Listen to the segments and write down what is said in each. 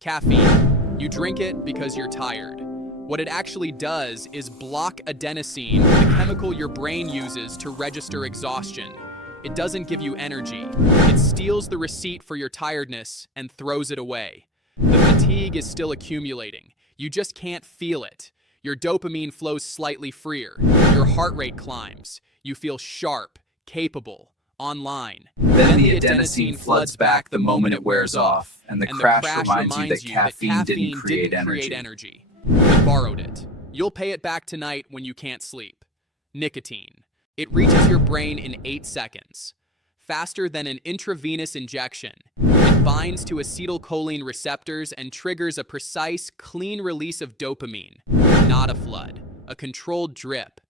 Caffeine. You drink it because you're tired. What it actually does is block adenosine, the chemical your brain uses to register exhaustion. It doesn't give you energy. It steals the receipt for your tiredness and throws it away. The fatigue is still accumulating. You just can't feel it. Your dopamine flows slightly freer. Your heart rate climbs. You feel sharp, capable, online. Then the adenosine floods back the moment it wears off, and the crash reminds you that caffeine didn't create energy. You borrowed it. You'll pay it back tonight when you can't sleep. Nicotine. It reaches your brain in 8 seconds. Faster than an intravenous injection. It binds to acetylcholine receptors and triggers a precise, clean release of dopamine. Not a flood, a controlled drip.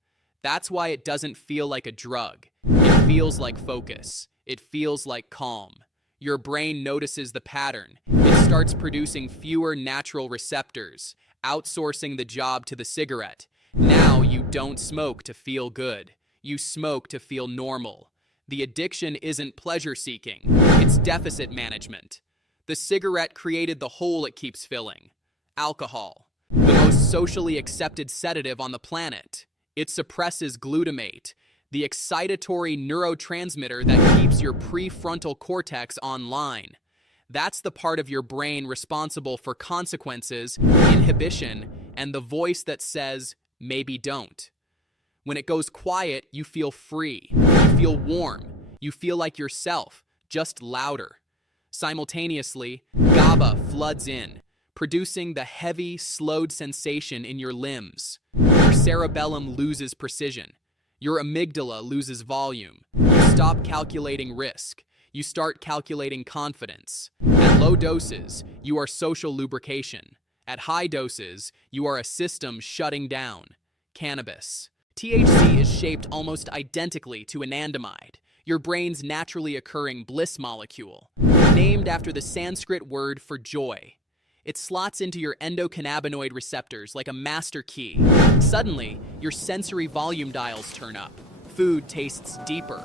That's why it doesn't feel like a drug. It feels like focus. It feels like calm. Your brain notices the pattern. It starts producing fewer natural receptors, outsourcing the job to the cigarette. Now you don't smoke to feel good. You smoke to feel normal. The addiction isn't pleasure-seeking. It's deficit management. The cigarette created the hole it keeps filling. Alcohol. The most socially accepted sedative on the planet. It suppresses glutamate, the excitatory neurotransmitter that keeps your prefrontal cortex online. That's the part of your brain responsible for consequences, inhibition, and the voice that says, maybe don't. When it goes quiet, you feel free. You feel warm. You feel like yourself, just louder. Simultaneously, GABA floods in, producing the heavy, slowed sensation in your limbs. Your cerebellum loses precision. Your amygdala loses volume. You stop calculating risk. You start calculating confidence. At low doses, you are social lubrication. At high doses, you are a system shutting down. Cannabis. THC is shaped almost identically to anandamide, your brain's naturally occurring bliss molecule, named after the Sanskrit word for joy. It slots into your endocannabinoid receptors like a master key. Suddenly, your sensory volume dials turn up. Food tastes deeper.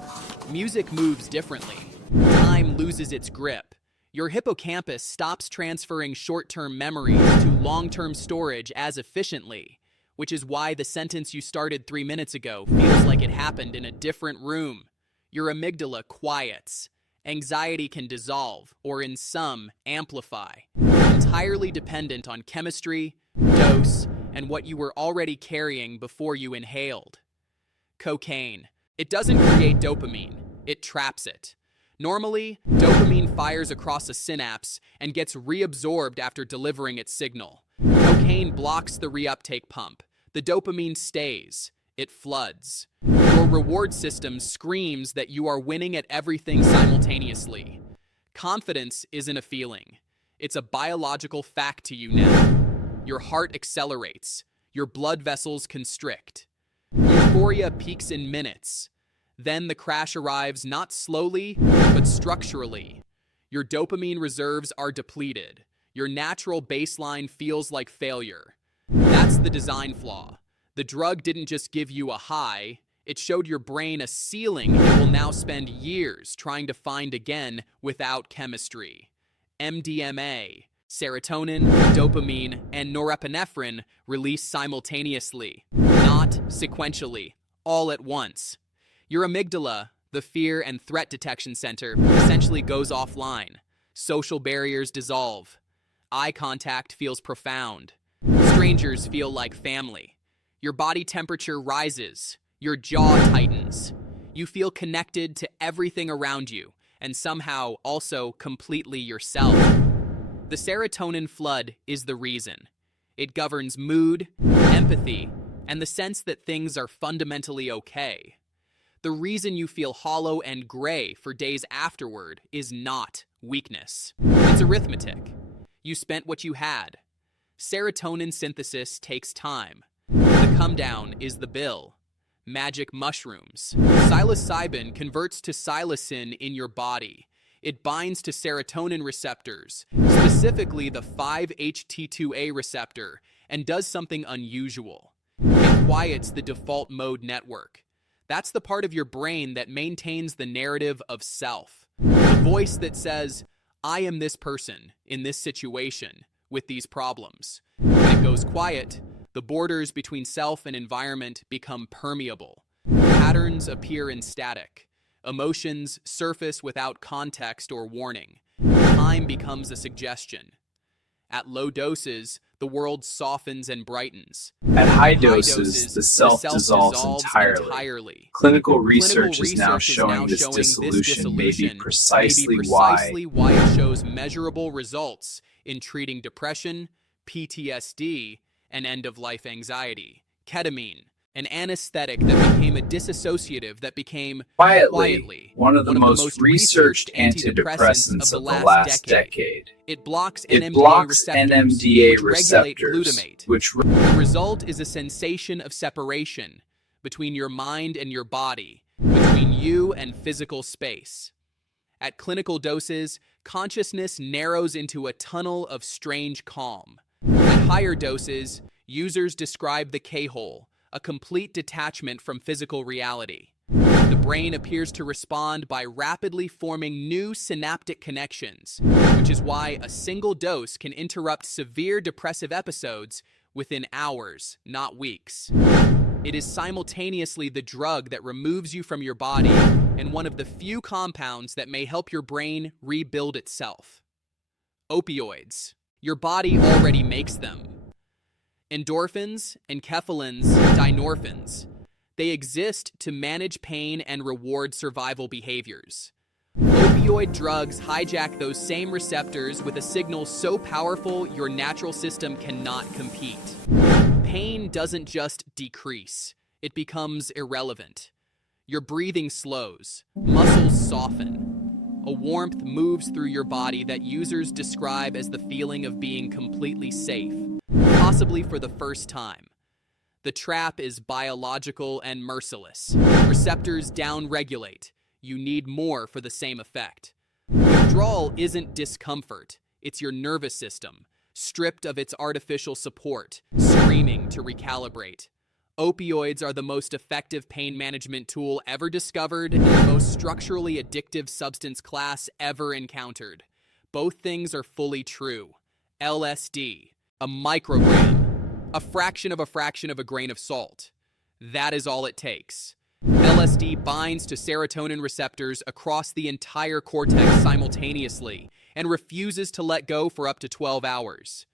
Music moves differently. Time loses its grip. Your hippocampus stops transferring short-term memories to long-term storage as efficiently, which is why the sentence you started 3 minutes ago feels like it happened in a different room. Your amygdala quiets. Anxiety can dissolve, or in some, amplify. Entirely dependent on chemistry, dose, and what you were already carrying before you inhaled. Cocaine. It doesn't create dopamine, it traps it. Normally, dopamine fires across a synapse and gets reabsorbed after delivering its signal. Cocaine blocks the reuptake pump. The dopamine stays. It floods. Your reward system screams that you are winning at everything simultaneously. Confidence isn't a feeling. It's a biological fact to you now. Your heart accelerates. Your blood vessels constrict. Euphoria peaks in minutes. Then the crash arrives not slowly, but structurally. Your dopamine reserves are depleted. Your natural baseline feels like failure. That's the design flaw. The drug didn't just give you a high, it showed your brain a ceiling it will now spend years trying to find again without chemistry. MDMA, serotonin, dopamine, and norepinephrine release simultaneously, not sequentially, all at once. Your amygdala, the fear and threat detection center, essentially goes offline. Social barriers dissolve. Eye contact feels profound. Strangers feel like family. Your body temperature rises. Your jaw tightens. You feel connected to everything around you, and somehow also completely yourself. The serotonin flood is the reason. It governs mood, empathy, and the sense that things are fundamentally okay. The reason you feel hollow and gray for days afterward is not weakness. It's arithmetic. You spent what you had. Serotonin synthesis takes time. The come down is the bill. Magic mushrooms. Psilocybin converts to psilocin in your body. It binds to serotonin receptors, specifically the 5-HT2A receptor, and does something unusual. It quiets the default mode network. That's the part of your brain that maintains the narrative of self. The voice that says, I am this person in this situation, with these problems. When it goes quiet, the borders between self and environment become permeable. Patterns appear in static. Emotions surface without context or warning. Time becomes a suggestion. At low doses, the world softens and brightens. At high doses, the self dissolves entirely. Clinical research is now showing this dissolution may be precisely why it shows measurable results in treating depression, PTSD, and end-of-life anxiety. Ketamine, an anesthetic that became a dissociative that became quietly one of the most researched antidepressants of the last decade. It blocks NMDA receptors, The result is a sensation of separation between your mind and your body, between you and physical space. At clinical doses, consciousness narrows into a tunnel of strange calm. At higher doses, users describe the K-hole, a complete detachment from physical reality. The brain appears to respond by rapidly forming new synaptic connections, which is why a single dose can interrupt severe depressive episodes within hours, not weeks. It is simultaneously the drug that removes you from your body and one of the few compounds that may help your brain rebuild itself. Opioids. Your body already makes them. Endorphins, enkephalins, dynorphins. They exist to manage pain and reward survival behaviors. Opioid drugs hijack those same receptors with a signal so powerful your natural system cannot compete. Pain doesn't just decrease, it becomes irrelevant. Your breathing slows, muscles soften. A warmth moves through your body that users describe as the feeling of being completely safe, possibly for the first time. The trap is biological and merciless. Receptors downregulate. You need more for the same effect. Withdrawal isn't discomfort, it's your nervous system, stripped of its artificial support, screaming to recalibrate. Opioids are the most effective pain management tool ever discovered and the most structurally addictive substance class ever encountered. Both things are fully true. LSD, a microgram, a fraction of a grain of salt. That is all it takes. LSD binds to serotonin receptors across the entire cortex simultaneously and refuses to let go for up to 12 hours.